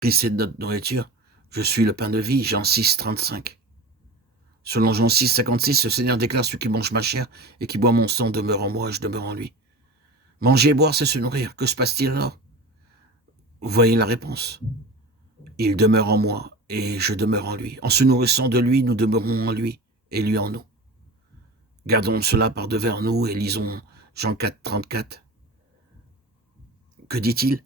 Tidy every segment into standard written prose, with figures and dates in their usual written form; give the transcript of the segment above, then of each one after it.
Christ est notre nourriture. Je suis le pain de vie, Jean 6, 35. Selon Jean 6, 56, le Seigneur déclare: celui qui mange ma chair et qui boit mon sang demeure en moi et je demeure en lui. Manger et boire, c'est se nourrir. Que se passe-t-il alors? Vous voyez la réponse. Il demeure en moi et je demeure en lui. En se nourrissant de lui, nous demeurons en lui et lui en nous. Gardons cela par devers nous et lisons Jean 4, 34. Que dit-il?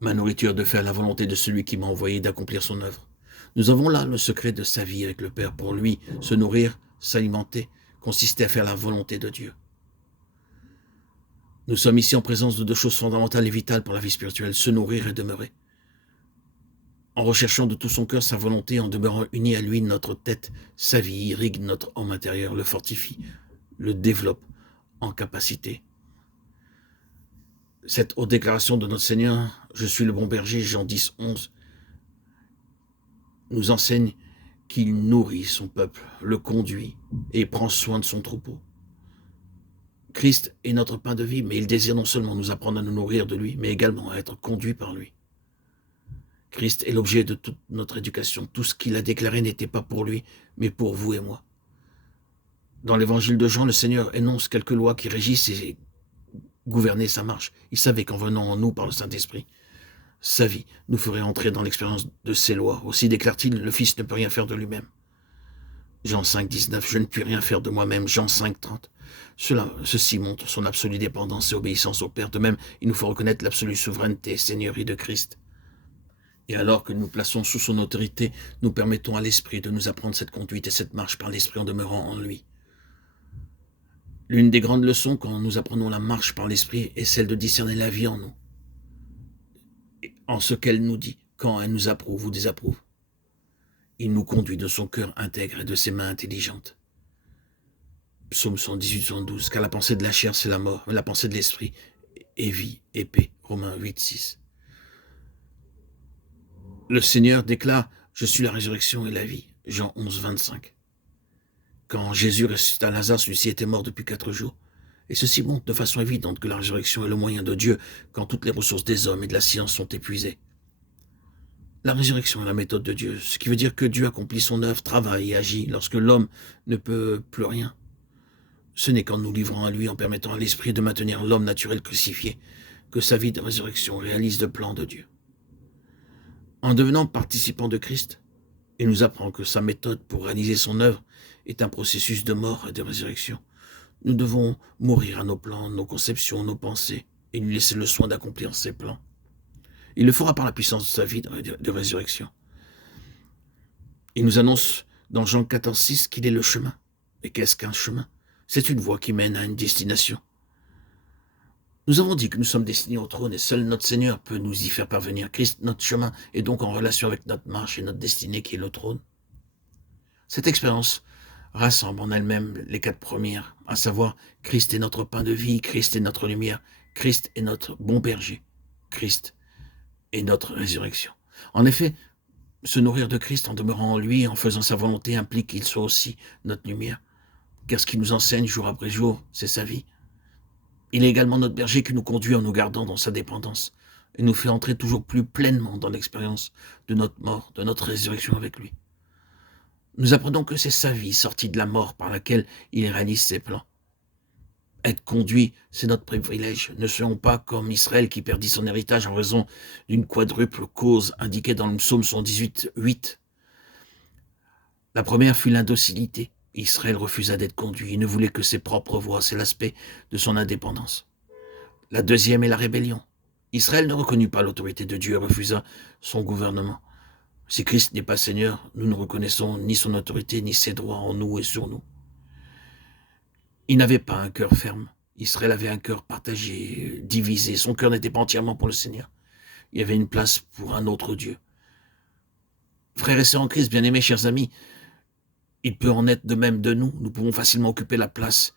Ma nourriture de faire la volonté de celui qui m'a envoyé, d'accomplir son œuvre. Nous avons là le secret de sa vie avec le Père. Pour lui, se nourrir, s'alimenter, consistait à faire la volonté de Dieu. Nous sommes ici en présence de deux choses fondamentales et vitales pour la vie spirituelle: se nourrir et demeurer. En recherchant de tout son cœur sa volonté, en demeurant unis à lui, notre tête, sa vie, irrigue notre homme intérieur, le fortifie, le développe en capacité. Cette haute déclaration de notre Seigneur, je suis le bon berger, Jean 10, 11, nous enseigne qu'il nourrit son peuple, le conduit et prend soin de son troupeau. Christ est notre pain de vie, mais il désire non seulement nous apprendre à nous nourrir de lui, mais également à être conduit par lui. Christ est l'objet de toute notre éducation. Tout ce qu'il a déclaré n'était pas pour lui, mais pour vous et moi. Dans l'évangile de Jean, le Seigneur énonce quelques lois qui régissent et gouvernaient sa marche. Il savait qu'en venant en nous par le Saint-Esprit, sa vie nous ferait entrer dans l'expérience de ces lois. Aussi déclare-t-il: le Fils ne peut rien faire de lui-même. Jean 5, 19, je ne puis rien faire de moi-même. Jean 5, 30. Ceci montre son absolue dépendance et obéissance au Père. De même, il nous faut reconnaître l'absolue souveraineté et seigneurie de Christ. Et alors que nous plaçons sous son autorité, nous permettons à l'Esprit de nous apprendre cette conduite et cette marche par l'Esprit en demeurant en lui. L'une des grandes leçons quand nous apprenons la marche par l'Esprit est celle de discerner la vie en nous, en ce qu'elle nous dit, quand elle nous approuve ou désapprouve. Il nous conduit de son cœur intègre et de ses mains intelligentes. Psaume 118, 112, car la pensée de la chair, c'est la mort, mais la pensée de l'Esprit est vie et paix. Romains 8, 6. Le Seigneur déclare: je suis la résurrection et la vie. Jean 11, 25. Quand Jésus ressuscita Lazare, celui-ci était mort depuis 4 jours. Et ceci montre de façon évidente que la résurrection est le moyen de Dieu quand toutes les ressources des hommes et de la science sont épuisées. La résurrection est la méthode de Dieu, ce qui veut dire que Dieu accomplit son œuvre, travaille et agit lorsque l'homme ne peut plus rien. Ce n'est qu'en nous livrant à lui, en permettant à l'Esprit de maintenir l'homme naturel crucifié, que sa vie de résurrection réalise le plan de Dieu. En devenant participant de Christ, il nous apprend que sa méthode pour réaliser son œuvre est un processus de mort et de résurrection. Nous devons mourir à nos plans, nos conceptions, nos pensées, et lui laisser le soin d'accomplir ses plans. Il le fera par la puissance de sa vie de résurrection. Il nous annonce dans Jean 14, 6 qu'il est le chemin. Et qu'est-ce qu'un chemin? C'est une voie qui mène à une destination. Nous avons dit que nous sommes destinés au trône et seul notre Seigneur peut nous y faire parvenir. Christ, notre chemin, est donc en relation avec notre marche et notre destinée qui est le trône. Cette expérience rassemble en elle-même les 4 premières, à savoir Christ est notre pain de vie, Christ est notre lumière, Christ est notre bon berger, Christ est notre résurrection. En effet, se nourrir de Christ en demeurant en lui, en faisant sa volonté, implique qu'il soit aussi notre lumière, car ce qu'il nous enseigne jour après jour, c'est sa vie. Il est également notre berger qui nous conduit en nous gardant dans sa dépendance et nous fait entrer toujours plus pleinement dans l'expérience de notre mort, de notre résurrection avec lui. Nous apprenons que c'est sa vie sortie de la mort par laquelle il réalise ses plans. Être conduit, c'est notre privilège. Ne soyons pas comme Israël qui perdit son héritage en raison d'une quadruple cause indiquée dans le psaume 118, 8. La première fut l'indocilité. Israël refusa d'être conduit. Il ne voulait que ses propres voies. C'est l'aspect de son indépendance. La deuxième est la rébellion. Israël ne reconnut pas l'autorité de Dieu et refusa son gouvernement. Si Christ n'est pas Seigneur, nous ne reconnaissons ni son autorité, ni ses droits en nous et sur nous. Il n'avait pas un cœur ferme. Israël avait un cœur partagé, divisé. Son cœur n'était pas entièrement pour le Seigneur. Il y avait une place pour un autre Dieu. Frères et sœurs en Christ, bien-aimés, chers amis, il peut en être de même de nous. Nous pouvons facilement occuper la place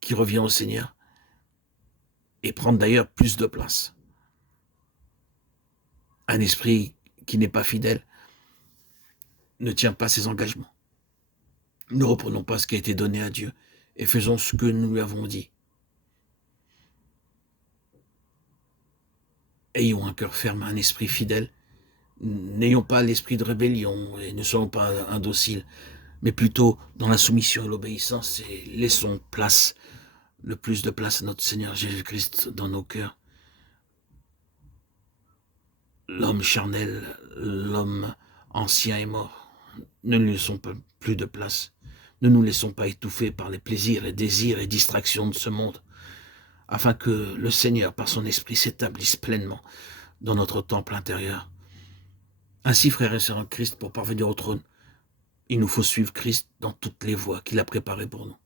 qui revient au Seigneur et prendre d'ailleurs plus de place. Un esprit qui n'est pas fidèle ne tient pas ses engagements. Ne reprenons pas ce qui a été donné à Dieu et faisons ce que nous lui avons dit. Ayons un cœur ferme, un esprit fidèle N'ayons pas l'esprit de rébellion et ne soyons pas indociles, mais plutôt dans la soumission et l'obéissance et laissons place, le plus de place à notre Seigneur Jésus-Christ dans nos cœurs. L'homme charnel, l'homme ancien est mort. Ne lui laissons pas plus de place. Ne nous laissons pas étouffer par les plaisirs, les désirs et distractions de ce monde, afin que le Seigneur, par son esprit, s'établisse pleinement dans notre temple intérieur. Ainsi, frères et sœurs en Christ, pour parvenir au trône, il nous faut suivre Christ dans toutes les voies qu'il a préparées pour nous.